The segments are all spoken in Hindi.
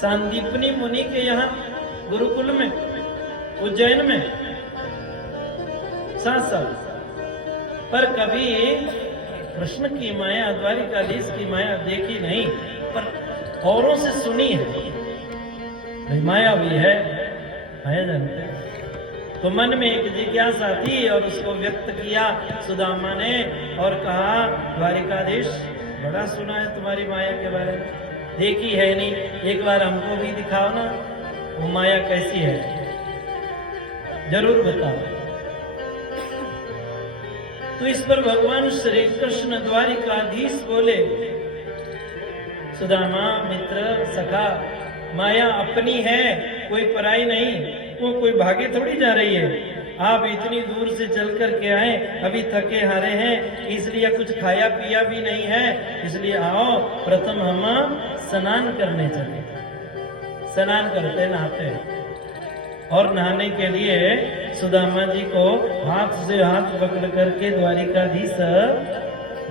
सांदीपनी मुनि के यहाँ गुरुकुल में उज्जैन में 7 साल, पर कभी कृष्ण की माया, द्वारिकाधीश की माया देखी नहीं, पर औरों से सुनी है। माया भी है, माया जानते हैं। तो मन में एक जिज्ञासा थी और उसको व्यक्त किया सुदामा ने और कहा, द्वारिकाधीश बड़ा सुना है तुम्हारी माया के बारे में, देखी है नहीं, एक बार हमको भी दिखाओ ना, वो माया कैसी है, जरूर बताओ। तो इस पर भगवान श्री कृष्ण द्वारिकाधीश बोले, सुदामा मित्र सखा, माया अपनी है, कोई पराई नहीं, वो कोई भागे थोड़ी जा रही है। आप इतनी दूर से चल कर के आए, अभी थके हारे हैं, इसलिए कुछ खाया पिया भी नहीं है, इसलिए आओ प्रथम हम स्नान करने चले। स्नान करते नहाते, और नहाने के लिए सुदामा जी को हाथ से हाथ पकड़ करके द्वारिकाधीश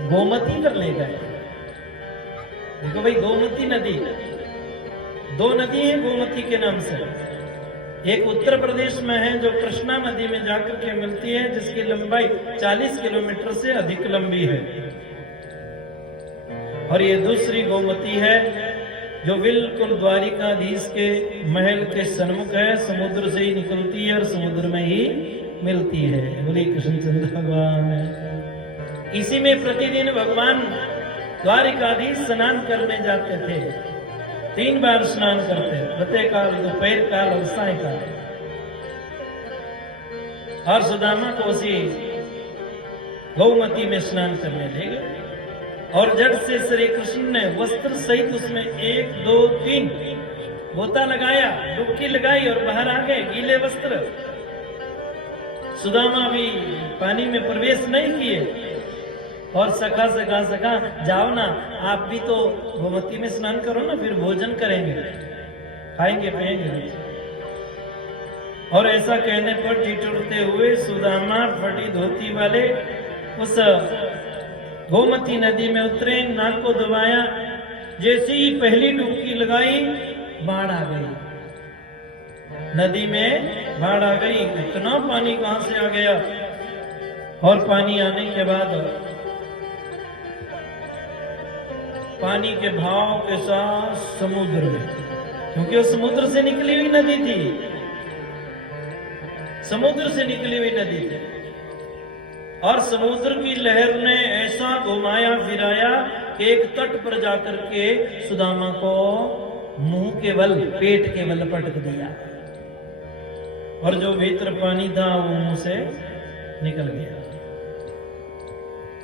गोमती पर ले गए। देखो भाई, गोमती नदी, 2 नदी है गोमती के नाम से। एक उत्तर प्रदेश में है जो कृष्णा नदी में जाकर के मिलती है, जिसकी लंबाई 40 किलोमीटर से अधिक लंबी है, और ये दूसरी गोमती है जो बिल्कुल द्वारिकाधीश के महल के सन्मुख है, समुद्र से ही निकलती है और समुद्र में ही मिलती है। बोले कृष्णचंद्र भगवान। इसी में प्रतिदिन भगवान द्वारिकाधीश स्नान करने जाते थे। 3 बार स्नान करते, प्रातः काल, दोपहर काल और सायकाल। और सुदामा को उसी गौमती में स्नान करने ले गए, और जट से श्री कृष्ण ने वस्त्र सहित उसमें 1 2 3 गोता लगाया, डुबकी लगाई और बाहर आ गए गीले वस्त्र। सुदामा भी पानी में प्रवेश नहीं किए, और सखा जाओ ना, आप भी तो गोमती में स्नान करो ना, फिर भोजन करेंगे, खाएंगे पिएंगे। और ऐसा कहने पर ठिठुरते हुए सुदामा फटी धोती वाले उस गोमती नदी में उतरे, नाक को दबाया, जैसे ही पहली डुबकी लगाई बाढ़ आ गई। नदी में बाढ़ आ गई, इतना पानी कहां से आ गया। और पानी आने के बाद पानी के भाव के साथ समुद्र में, क्योंकि वो समुद्र से निकली हुई नदी थी, समुद्र से निकली हुई नदी थी, और समुद्र की लहर ने ऐसा घुमाया फिराया कि एक तट पर जाकर के सुदामा को मुंह के बल, पेट के बल पटक दिया, और जो भीतर पानी था वो मुंह से निकल गया।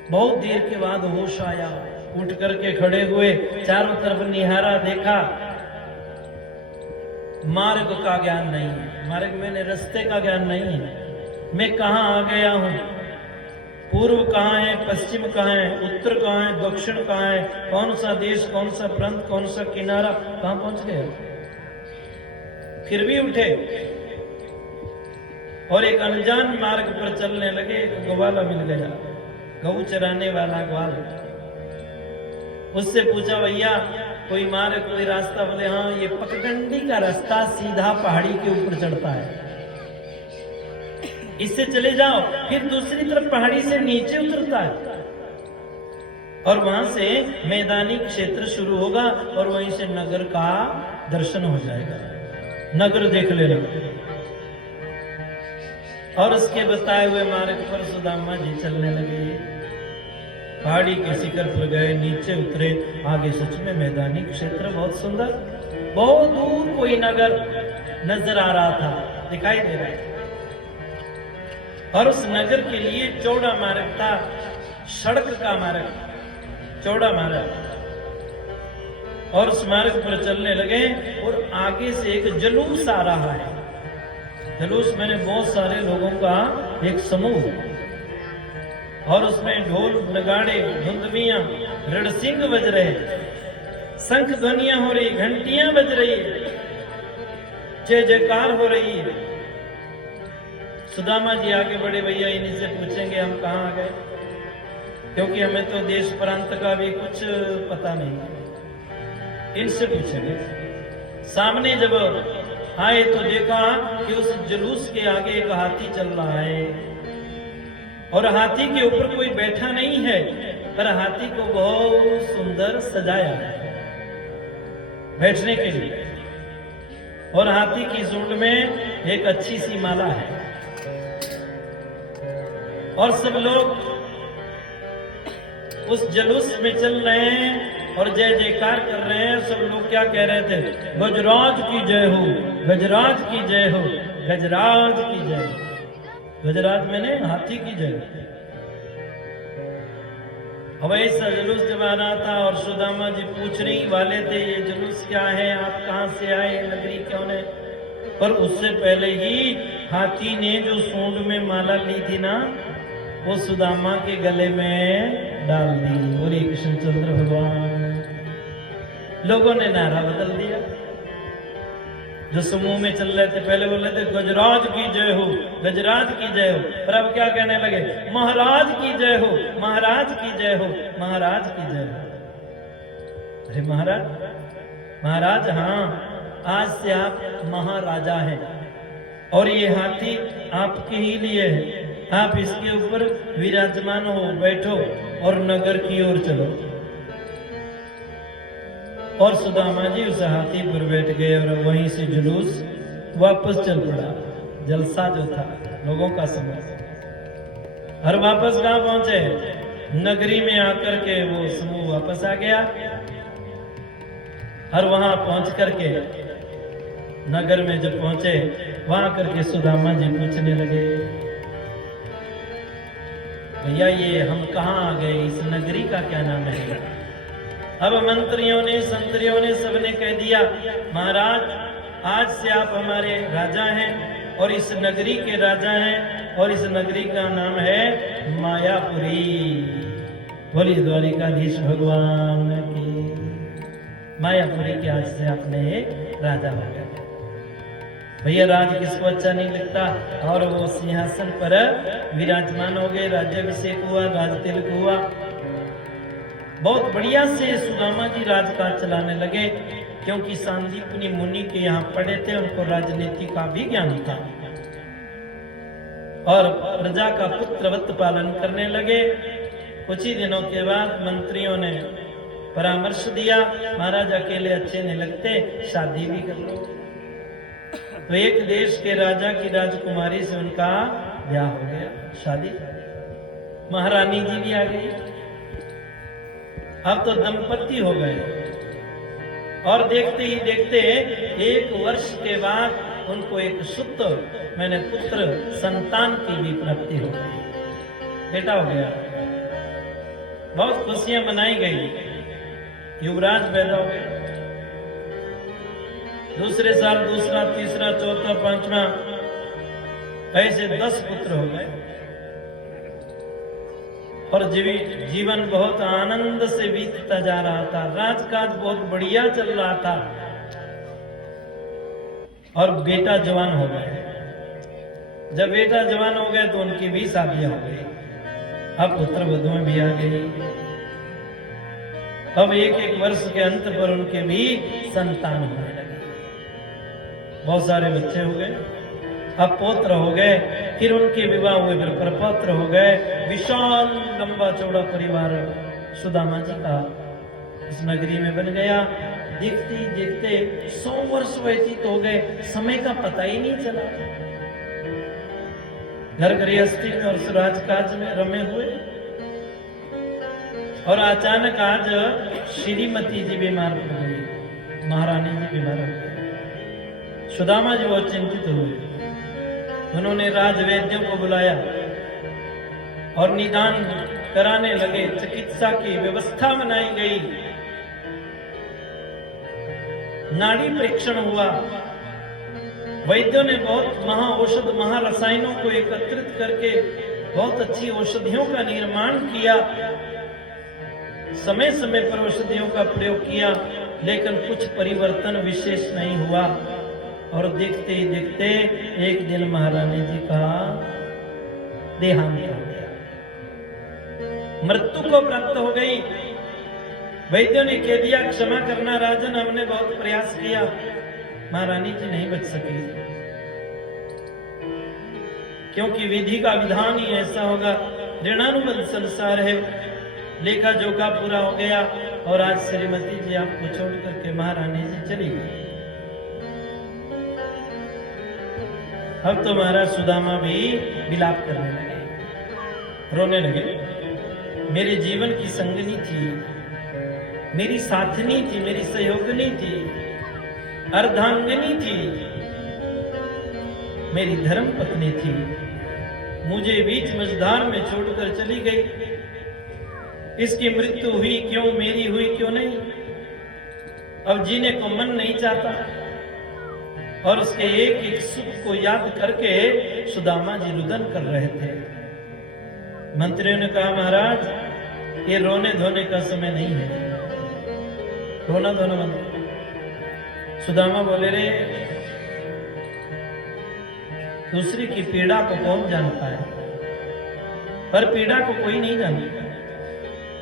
बहुत देर के बाद होश आया, उठ करके खड़े हुए, चारों तरफ निहारा, देखा मार्ग का ज्ञान नहीं है, मार्ग मैंने रास्ते का ज्ञान नहीं है, मैं कहां आ गया हूं, पूर्व कहां है, पश्चिम कहां है, उत्तर कहां है, दक्षिण कहां है, कौन सा देश, कौन सा प्रांत, कौन सा किनारा, कहां पहुंच गए। फिर भी उठे और एक अनजान मार्ग पर चलने लगे। एक ग्वाला मिल गया, गऊ चराने वाला ग्वाल। उससे पूछा, भैया कोई मार्ग, कोई रास्ता? बोले हाँ, ये पगडंडी का रास्ता सीधा पहाड़ी के ऊपर चढ़ता है, इससे चले जाओ, फिर दूसरी तरफ पहाड़ी से नीचे उतरता है, और वहां से मैदानी क्षेत्र शुरू होगा, और वहीं से नगर का दर्शन हो जाएगा, नगर देख लेना। और उसके बताए हुए मार्ग पर सुदामा जी चलने लगे। पहाड़ी के शिखर पर गए, नीचे उतरे, आगे सच में मैदानी क्षेत्र, बहुत सुंदर। बहुत दूर कोई नगर नजर आ रहा था, दिखाई दे रहा था, और उस नगर के लिए चौड़ा मार्ग था, सड़क का मार्ग, चौड़ा मार्ग। और उस मार्ग पर चलने लगे, और आगे से एक जुलूस आ रहा है। जुलूस मैंने बहुत सारे लोगों का एक समूह, और उसमें ढोल नगाड़े, धुंधमियां, रणसिंग बज रहे, शंख ध्वनियां हो रही, घंटियां बज रही, जय जयकार हो रही है। सुदामा जी आगे बढ़े, भैया इन्हीं से पूछेंगे हम कहाँ आ गए, क्योंकि हमें तो देश प्रांत का भी कुछ पता नहीं, इनसे पूछेंगे। सामने जब आए तो देखा कि उस जुलूस के आगे एक हाथी चल रहा है और हाथी के ऊपर कोई बैठा नहीं है, पर हाथी को बहुत सुंदर सजाया है बैठने के लिए, और हाथी की सूंड में एक अच्छी सी माला है। और सब लोग उस जुलूस में चल रहे हैं और जय जयकार कर रहे हैं। सब लोग क्या कह रहे थे? गजराज की जय हो, गजराज की जय हो, गजराज की जय हो। गजराज मैंने हाथी की जय हो। अब ऐसा जुलूस जब आ रहा था और सुदामा जी पूछने वाले थे ये जुलूस क्या है, आप कहां से आए, नगरी कौन है? पर उससे पहले ही हाथी ने जो सूंड में माला ली थी ना, वो सुदामा के गले में डाल दी। बोले कृष्णचंद्र भगवान। लोगों ने नारा बदल दिया। जो समूह में चल रहे थे पहले बोल रहे थे गजराज की जय हो, गजराज की जय हो, पर अब क्या कहने लगे? महाराज की जय हो, महाराज की जय हो, महाराज की जय हो। अरे महाराज, महाराज हाँ, आज से आप महाराजा हैं और ये हाथी आपके ही लिए है। आप इसके ऊपर विराजमान हो, बैठो और नगर की ओर चलो। और सुदामा जी उस हाथी पर बैठ गए और वहीं से जुलूस वापस चल पड़ा। जलसा जो था लोगों का समय। और वापस कहां पहुंचे? नगरी में आकर के वो समूह वापस आ गया और वहां पहुंच करके नगर में जब पहुंचे, वहां करके सुदामा जी पूछने लगे, भैया ये हम कहाँ आ गए, इस नगरी का क्या नाम है? अब मंत्रियों ने, संतरियों ने, सबने कह दिया महाराज आज से आप हमारे राजा हैं और इस नगरी के राजा हैं और इस नगरी का नाम है मायापुरी। बोली द्वारिकाधीश भगवान की। मायापुरी के आज से आपने राजा हो गए। भैया राज किसको अच्छा नहीं लगता? और वो सिंहासन पर विराजमान हो गए, राज्याभिषेक हुआ, राज तिलक हुआ। बहुत बढ़िया से सुदामा जी राजकाज चलाने लगे, क्योंकि सांदीपनी मुनि के यहाँ पढ़े थे, उनको राजनीति का भी ज्ञान था और प्रजा का पुत्रवत पालन करने लगे। कुछ ही दिनों के बाद मंत्रियों ने परामर्श दिया, महाराज अकेले अच्छे नहीं लगते, शादी भी कर लो। तो एक देश के राजा की राजकुमारी से उनका ब्याह हो गया, शादी। महारानी जी भी आ गई। अब तो दंपति हो गए और देखते ही देखते 1 वर्ष के बाद उनको एक शुद्ध मैंने पुत्र संतान की भी प्राप्ति हो गई, बेटा हो गया। बहुत खुशियां मनाई गई, युवराज पैदा हो गए। दूसरे साल दूसरा, तीसरा, चौथा, पांचवा, ऐसे 10 पुत्र हो गए और जीवन बहुत आनंद से बीतता जा रहा था। राजकाज बहुत बढ़िया चल रहा था और बेटा जवान हो गए। जब बेटा जवान हो गए तो उनकी भी शादियां हो गई। अब पुत्र वधुएं भी आ गई। अब 1-1 वर्ष के अंत पर उनके भी संतान होने लगे, बहुत सारे बच्चे हो गए। अब पौत्र हो गए, फिर उनके विवाह हुए, फिर प्रपौत्र हो गए। विशाल लंबा चौड़ा परिवार सुदामा जी का इस नगरी में बन गया। देखते ही देखते 100 वर्ष व्यतीत हो गए, समय का पता ही नहीं चला। घर गृहस्थी में और राजकाज में रमे हुए और अचानक आज श्रीमती जी बीमार पड़ गई, महारानी जी बीमार हो गई। सुदामा जी बहुत चिंतित हुए। उन्होंने राजवैद्यों को बुलाया और निदान कराने लगे। चिकित्सा की व्यवस्था बनाई गई, नाड़ी परीक्षण हुआ। वैद्यों ने बहुत महाऔषध, महारसायनों को एकत्रित करके बहुत अच्छी औषधियों का निर्माण किया। समय समय पर औषधियों का प्रयोग किया, लेकिन कुछ परिवर्तन विशेष नहीं हुआ। और देखते ही देखते एक दिन महारानी जी का देहांत हो गया, मृत्यु को प्राप्त हो गई। वैद्यों ने कह दिया क्षमा करना राजन, हमने बहुत प्रयास किया महारानी जी नहीं बच सकी, क्योंकि विधि का विधान ही ऐसा होगा। ऋणानुबंध संसार है, लेखा जोखा पूरा हो गया और आज श्रीमती जी आपको छोड़ करके महारानी जी चली गई। अब तो महाराज सुदामा भी विलाप करने लगे, रोने लगे। मेरे जीवन की संगनी थी, मेरी साथनी थी, मेरी सहयोगिनी थी, अर्धांगिनी थी, मेरी धर्म पत्नी थी, मुझे बीच मझधार में छोड़कर चली गई। इसकी मृत्यु हुई क्यों, मेरी हुई क्यों नहीं? अब जीने को मन नहीं चाहता। और उसके एक एक सुख को याद करके सुदामा जी रुदन कर रहे थे। मंत्रियों ने कहा महाराज ये रोने धोने का समय नहीं है, रोना धोना बंद। सुदामा बोले रे दूसरी की पीड़ा को कौन जानता है, पर पीड़ा को कोई नहीं जानता।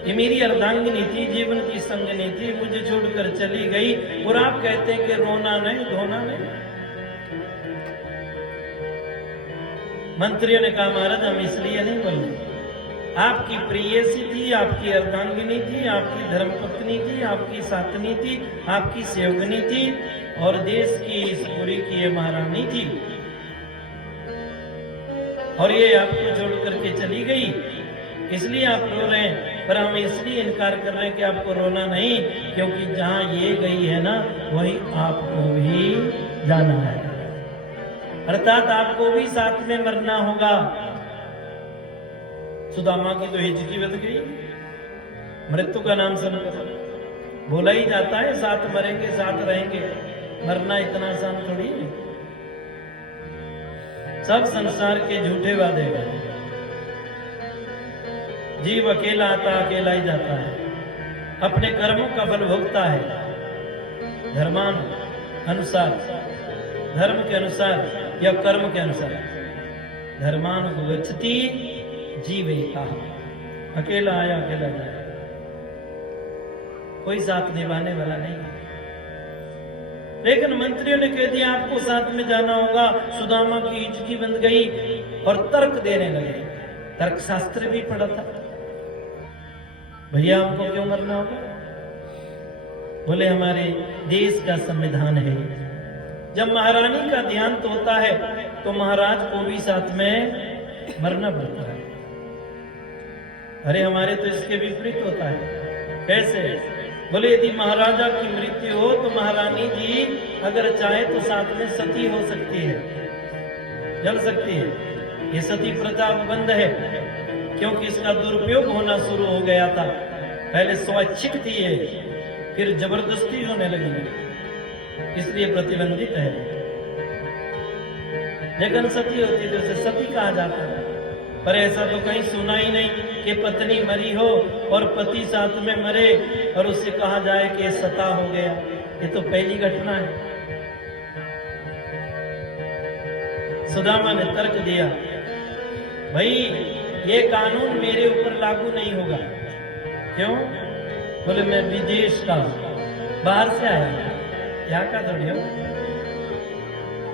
ये मेरी अर्धांगिनी थी, जीवन की संगनी थी, मुझे छोड़कर चली गई और आप कहते हैं कि रोना नहीं धोना नहीं। मंत्रियों ने कहा महाराज हम इसलिए नहीं बोले, आपकी प्रियसी थी, आपकी अर्धांगिनी थी, आपकी धर्मपत्नी थी, आपकी साथनी थी, आपकी सेवगनी थी और देश की इस पुरी की ये महारानी थी और ये आपको छोड़ करके चली गई, इसलिए आप रो रहे हैं। पर हम इसलिए इनकार कर रहे हैं कि आपको रोना नहीं, क्योंकि जहां ये गई है ना वहीं आपको भी जाना है, अर्थात आपको भी साथ में मरना होगा। सुदामा की तो हिचकी बच गई, मृत्यु का नाम सुनकर बोला ही जाता है साथ मरेंगे साथ रहेंगे, मरना इतना आसान थोड़ी है। सब संसार के झूठे वादे हैं। जीव अकेला आता अकेला ही जाता है, अपने कर्मों का फल भोगता है धर्मान अनुसार, धर्म के अनुसार या कर्म के अनुसार। धर्मानुगच्छति जीवे कहा, अकेला आया अकेला जाए, कोई साथ निभाने वाला नहीं। लेकिन मंत्रियों ने कह दिया आपको साथ में जाना होगा। सुदामा की हिचकी बंद गई और तर्क देने लगे। तर्क शास्त्र भी पढ़ा था, भैया हमको क्यों मरना होगा? बोले हमारे देश का संविधान है, जब महारानी का ध्यान तो होता है तो महाराज को भी साथ में मरना पड़ता है। अरे हमारे तो इसके विपरीत होता है। कैसे? बोले यदि महाराजा की मृत्यु हो तो महारानी जी अगर चाहे तो साथ में सती हो सकती है, जल सकती है। ये सती प्रथा बंद है, क्योंकि इसका दुरुपयोग होना शुरू हो गया था। पहले स्वैच्छिक थी ये, फिर जबरदस्ती होने लगी, इसलिए प्रतिबंधित है। लेकिन सती होती तो उसे सती कहा जाता है। पर ऐसा तो कहीं सुना ही नहीं कि पत्नी मरी हो और पति साथ में मरे और उससे कहा जाए कि सता हो गया। ये तो पहली घटना है। सुदामा ने तर्क दिया, भाई ये कानून मेरे ऊपर लागू नहीं होगा। क्यों? बोले मैं विदेश का हूं, बाहर से आया, यहाँ का थोड़ी हो।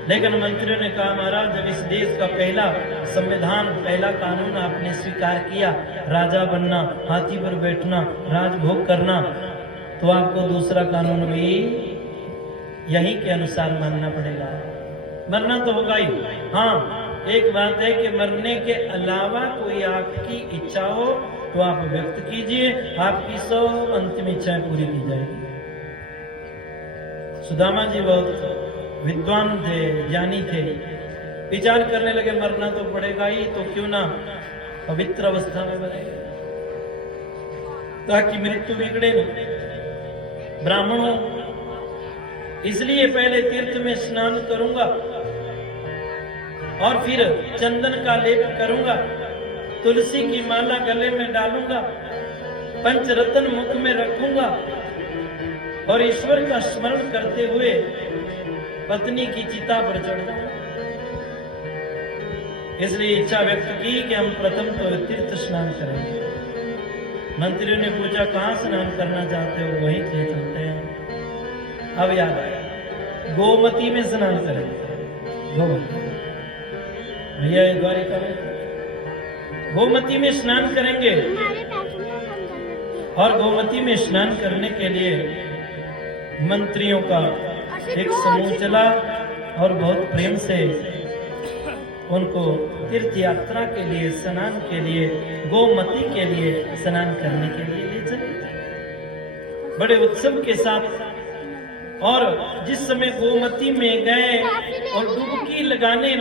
लेकिन मंत्रियों ने कहा महाराज जब इस देश का पहला संविधान, पहला कानून आपने स्वीकार किया, राजा बनना, हाथी पर बैठना, राजभोग करना, तो आपको दूसरा कानून भी यही के अनुसार मानना पड़ेगा। मरना तो होगा ही। हाँ एक बात है कि मरने के अलावा कोई आपकी इच्छा हो तो आप व्यक्त कीजिए, आपकी सब अंतिम इच्छाएं पूरी की जाएगी। सुदामा जी बहुत विद्वान थे, ज्ञानी थे, विचार करने लगे मरना तो पड़ेगा ही, तो क्यों ना पवित्र अवस्था में मरे, ताकि मृत्यु बिगड़े न। ब्राह्मण हो इसलिए पहले तीर्थ में स्नान करूंगा और फिर चंदन का लेप करूंगा, तुलसी की माला गले में डालूंगा, पंचरत्न मुख में रखूंगा और ईश्वर का स्मरण करते हुए पत्नी की चिता पर चढ़ जाऊंगा। इसलिए इच्छा व्यक्त की कि हम प्रथम तो तीर्थ स्नान करेंगे। मंत्रियों ने पूछा कहां स्नान करना चाहते हो? वहीं से चलते हैं। अब याद आया गोमती में स्नान करेंगे। गोमती भैया ये द्वारिका में गोमती में स्नान करेंगे। और गोमती में स्नान करने के लिए मंत्रियों का एक समूह चला और बहुत प्रेम से उनको तीर्थ यात्रा के लिए, स्नान के लिए, गोमती के लिए स्नान करने के लिए ले चले बड़े उत्सव के साथ। और जिस समय गोमती में गए और डुबकी लगाने